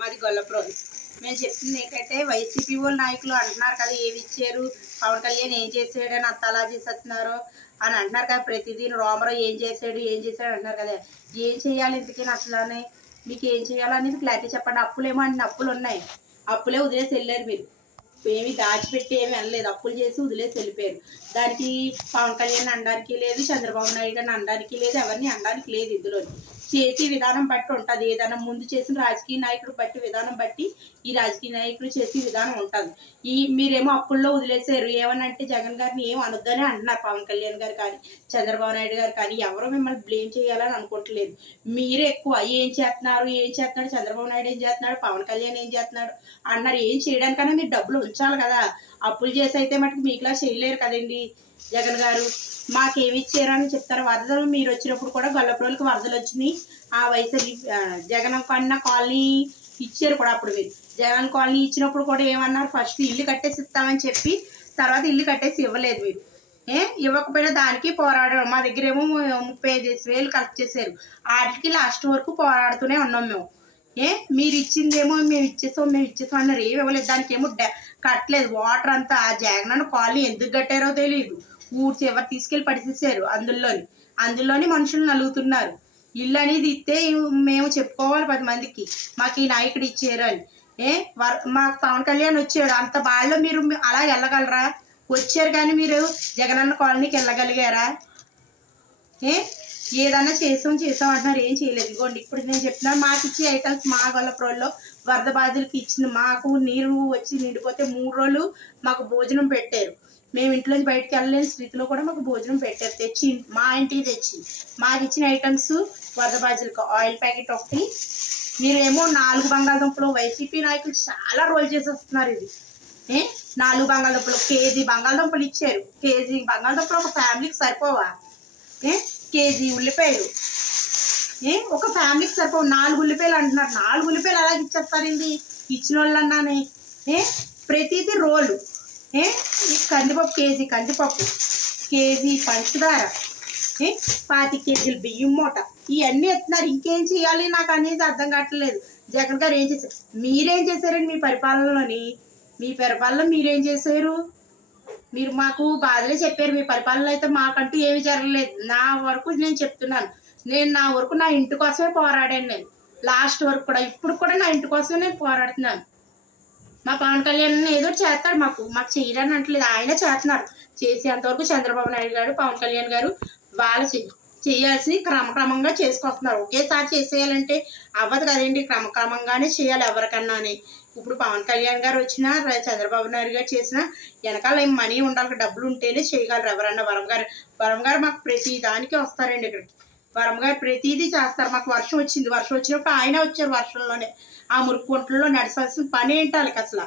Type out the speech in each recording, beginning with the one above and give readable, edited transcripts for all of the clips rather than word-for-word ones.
మాది గొల్లప్రోలు. మేము చెప్తుంది ఏంటంటే వైసీపీ వాళ్ళు నాయకులు అంటున్నారు కదా ఏమి ఇచ్చారు, పవన్ కళ్యాణ్ ఏం చేసాడని అంత అలా చేసేస్తున్నారు అని అంటున్నారు కదా. ప్రతిదీ రామారావు ఏం చేశాడు అంటున్నారు కదా. ఏం చేయాలి ఇంతకీ అసలు మీకు ఏం చేయాలనేది క్లారిటీ చెప్పండి. అప్పులేమో అన్ని అప్పులు ఉన్నాయి, అప్పులే వదిలేసి వెళ్ళారు మీరు. ఏమి దాచిపెట్టి ఏమి వెళ్ళలేదు, అప్పులు చేసి వదిలేసి వెళ్ళిపోయారు. దానికి పవన్ కళ్యాణ్ అనడానికి లేదు, చంద్రబాబు నాయుడు గారిని అనడానికి లేదు, ఎవరిని అనడానికి లేదు. ఇందులో చేసే విధానం బట్టి ఉంటుంది. ఏదైనా ముందు చేసిన రాజకీయ నాయకుడు బట్టి విధానం బట్టి ఈ రాజకీయ నాయకులు చేసే విధానం ఉంటుంది. మీరేమో అప్పుల్లో వదిలేసారు. ఏమనంటే జగన్ గారిని ఏం అనొద్దని అంటున్నారు. పవన్ కళ్యాణ్ గారు కానీ చంద్రబాబు నాయుడు గారు కానీ ఎవరో మిమ్మల్ని బ్లేమ్ చేయాలని అనుకోవట్లేదు. మీరే ఎక్కువ ఏం చేస్తున్నాడు చంద్రబాబు నాయుడు ఏం చేస్తున్నాడు, పవన్ కళ్యాణ్ ఏం చేస్తున్నాడు అన్నారు. ఏం చేయడానికన్నా మీరు డబ్బులు ఉంచాలి కదా. అప్పులు చేసి అయితే మటుకు మీకులా చేయలేరు కదండి. జగన్ గారు మాకేమి ఇచ్చారని చెప్తారు. వరదలు మీరు వచ్చినప్పుడు కూడా గొల్లప్రోలుకి వరదలు వచ్చినాయి. ఆ వైసీపీ జగన్ కన్నా కాలనీ ఇచ్చారు కూడా. అప్పుడు మీరు జగన్ కాలనీ ఇచ్చినప్పుడు కూడా ఏమన్నారు, ఫస్ట్ ఇల్లు కట్టేసి ఇస్తామని చెప్పి తర్వాత ఇల్లు కట్టేసి ఇవ్వలేదు. మీరు ఇవ్వకపోయినా దానికి పోరాడారు. మా దగ్గర ఏమో 35,000 కలెక్ట్ చేశారు. వాటికి లాస్ట్ వరకు పోరాడుతూనే ఉన్నాం మేము. మీరు ఇచ్చిందేమో మేము ఇచ్చేసాం అన్నారు. ఏమి ఇవ్వలేదు. దానికి ఏమో కట్టలేదు. వాటర్ అంతా ఆ జగన్ కాలనీ ఎందుకు కట్టారో తెలియదు. ఊడ్చి ఎవరు తీసుకెళ్ళి పడిచేసారు. అందులోని మనుషులు నలుగుతున్నారు. ఇల్లు అనేది ఇస్తే మేము చెప్పుకోవాలి 10 మందికి మాకు ఈ నాయకుడు ఇచ్చారు అని. మాకు పవన్ కళ్యాణ్ వచ్చాడు, అంత బాధలో మీరు అలా వెళ్ళగలరా? వచ్చారు కానీ మీరు జగనన్న కాలనీకి వెళ్ళగలిగారా? ఏదన్నా చేసాం అంటున్నారు. ఏం చేయలేదు. ఇదిగోండి ఇప్పుడు నేను చెప్తున్నాను. మాకు ఇచ్చే ఐటమ్స్ మా గొల్లప్రోల్లో వరద బాధితులకి ఇచ్చింది. మాకు నీరు వచ్చి నిండిపోతే 3 రోజులు మాకు భోజనం పెట్టారు. మేము ఇంట్లోంచి బయటకు వెళ్ళలేని స్థితిలో కూడా మాకు భోజనం పెట్టారు. తెచ్చి మా ఇంటికి తెచ్చి మాకు ఇచ్చిన ఐటమ్స్ వరద బాధితులకు ఆయిల్ ప్యాకెట్ ఒకటి. మీరేమో 4 బంగాళదుంపలు వైసీపీ నాయకులు చాలా రోల్ చేసేస్తున్నారు. ఇది 4 బంగాళదుంపలు కేజీ బంగాళదుంపలు ఇచ్చారు. కేజీ బంగాళదుంపలు ఒక ఫ్యామిలీకి సరిపోవా? కేజీ ఉల్లిపాయలు ఒక ఫ్యామిలీకి సరిపోవు. 4 ఉల్లిపాయలు అంటున్నారు. 4 ఉల్లిపాయలు అలాగే ఇచ్చేస్తారండి ఇచ్చిన వాళ్ళన్నానే. ప్రతిదీ రోలు. కందిపప్పు కేజీ, కందిపప్పు కేజీ, పంచదార 25 కేజీలు బియ్యం మూట, ఇవన్నీ ఎత్తున్నారు. ఇంకేం చేయాలి నాకు అనేది అర్థం కావట్లేదు. జగన్ గారు ఏం చేశారు? మీరేం చేశారండి మీ పరిపాలనలోని? మీ పరిపాలన మీరేం చేశారు? మీరు మాకు బాధలే చెప్పారు. మీ పరిపాలనలో అయితే మాకంటూ ఏమి జరగలేదు. నా వరకు నేను చెప్తున్నాను. నా వరకు నా ఇంటి కోసమే పోరాడాను. నేను లాస్ట్ వరకు కూడా ఇప్పుడు కూడా నా ఇంటి కోసమే నేను పోరాడుతున్నాను. మా పవన్ కళ్యాణ్ ఏదో చేస్తాడు, మాకు చేయడానికి అంటలేదు. ఆయన చేస్తున్నారు. చేసేంతవరకు చంద్రబాబు నాయుడు గారు పవన్ కళ్యాణ్ గారు వాళ్ళు చేయాల్సి క్రమక్రమంగా చేసుకొస్తున్నారు. ఒకేసారి చేసేయాలంటే అవ్వదు కదండి. క్రమక్రమంగానే చేయాలి ఎవరికన్నానే. ఇప్పుడు పవన్ కళ్యాణ్ గారు వచ్చినా చంద్రబాబు నాయుడు గారు చేసినా వెనకాల ఏం మనీ ఉండాలి, డబ్బులు ఉంటేనే చేయగలరు ఎవరన్నా. వరం గారు మాకు ప్రతి దానికి వస్తారండి ఇక్కడికి. వరం గారు ప్రతిదీ చేస్తారు. మాకు వర్షం వచ్చినప్పుడు ఆయన వచ్చారు. వర్షంలోనే ఆ మురుక్కుంటల్లో నడచాల్సిన పని ఏంటి వాళ్ళకి అసలు?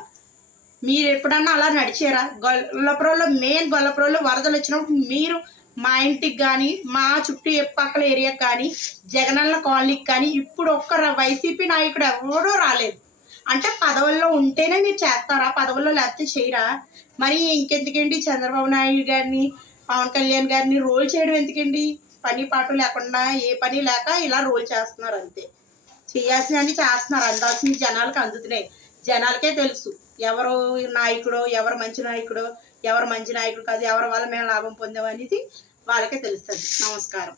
మీరు ఎప్పుడన్నా అలా నడిచారా? గొల్లప్రోల్లో మెయిన్ గొల్లప్రోల్లో వరదలు వచ్చినప్పుడు మీరు మా ఇంటికి కానీ మా చుట్టూ పక్కల ఏరియాకి కానీ జగనన్న కాలనీకి కానీ ఇప్పుడు ఒక్క వైసీపీ నాయకుడు ఎవడూ రాలేదు. అంటే పదవుల్లో ఉంటేనే మీరు చేస్తారా? పదవుల్లో లేకపోతే చేయరా? మరి ఇంకెందుకండి చంద్రబాబు నాయుడు గారిని పవన్ కళ్యాణ్ గారిని రోల్ చేయడం ఎందుకండి? పని పాటు లేకుండా ఏ పని లేక ఇలా రోల్ చేస్తున్నారు అంతే. చేయాల్సినవన్నీ చేస్తున్నారు. అందాల్సిన జనాలకు అందుతున్నాయి. జనాలకే తెలుసు ఎవరు నాయకుడో, ఎవరు మంచి నాయకుడో, ఎవరు మంచి నాయకుడు కాదు, ఎవరి వల్ల మేము లాభం పొందామనేది వాళ్ళకే తెలుస్తుంది. నమస్కారం.